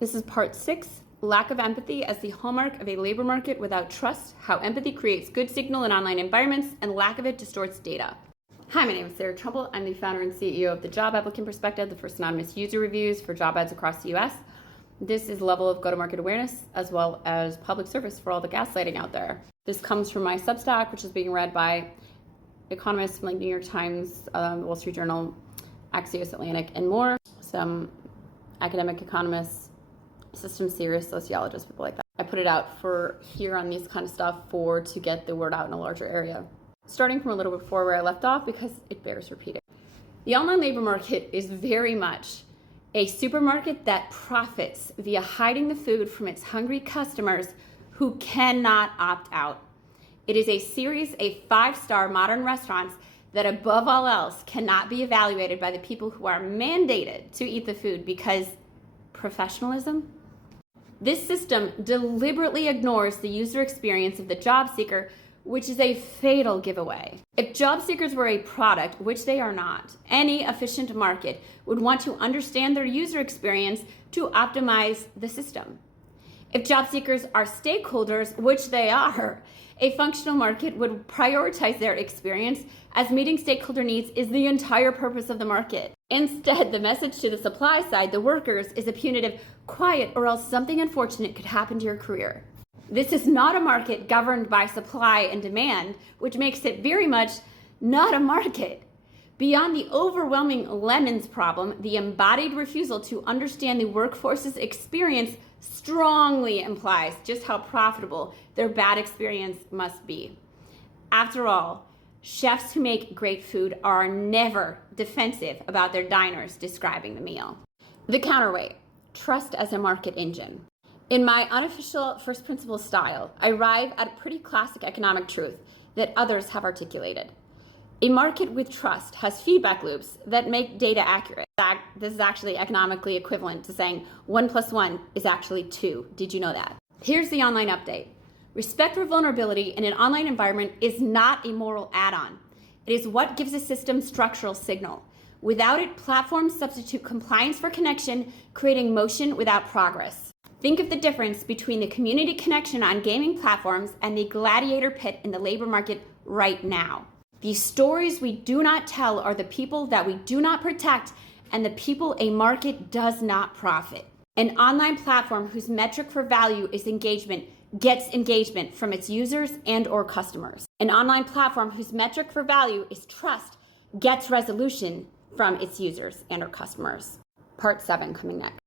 This is part 6, lack of empathy as the hallmark of a labor market without trust, how empathy creates good signal in online environments and lack of it distorts data. Hi, my name is Sarah Trumbull. I'm the founder and CEO of the Job Applicant Perspective, the first anonymous user reviews for job ads across the US. This is level of go-to-market awareness as well as public service for all the gaslighting out there. This comes from my Substack, which is being read by economists from like New York Times, Wall Street Journal, Axios, Atlantic, and more. Some academic economists, systems theorists, sociologists, people like that. I put it out for here on these kind of stuff to get the word out in a larger area. Starting from a little before where I left off because it bears repeating. The online labor market is very much a supermarket that profits via hiding the food from its hungry customers who cannot opt out. It is a series of 5-star modern restaurants that above all else cannot be evaluated by the people who are mandated to eat the food because professionalism? This system deliberately ignores the user experience of the job seeker, which is a fatal giveaway. If job seekers were a product, which they are not, any efficient market would want to understand their user experience to optimize the system. If job seekers are stakeholders, which they are, a functional market would prioritize their experience as meeting stakeholder needs is the entire purpose of the market. Instead, the message to the supply side, the workers, is a punitive, quiet, or else something unfortunate could happen to your career. This is not a market governed by supply and demand, which makes it very much not a market. Beyond the overwhelming lemons problem, the embodied refusal to understand the workforce's experience strongly implies just how profitable their bad experience must be. After all, chefs who make great food are never defensive about their diners describing the meal. The counterweight, trust as a market engine. In my unofficial first principles style, I arrive at a pretty classic economic truth that others have articulated. A market with trust has feedback loops that make data accurate. This is actually economically equivalent to saying 1 + 1 is actually 2. Did you know that? Here's the online update. Respect for vulnerability in an online environment is not a moral add-on. It is what gives a system structural signal. Without it, platforms substitute compliance for connection, creating motion without progress. Think of the difference between the community connection on gaming platforms and the gladiator pit in the labor market right now. The stories we do not tell are the people that we do not protect and the people a market does not profit. An online platform whose metric for value is engagement gets engagement from its users and/or customers. An online platform whose metric for value is trust gets resolution from its users and/or customers. Part 7 coming next.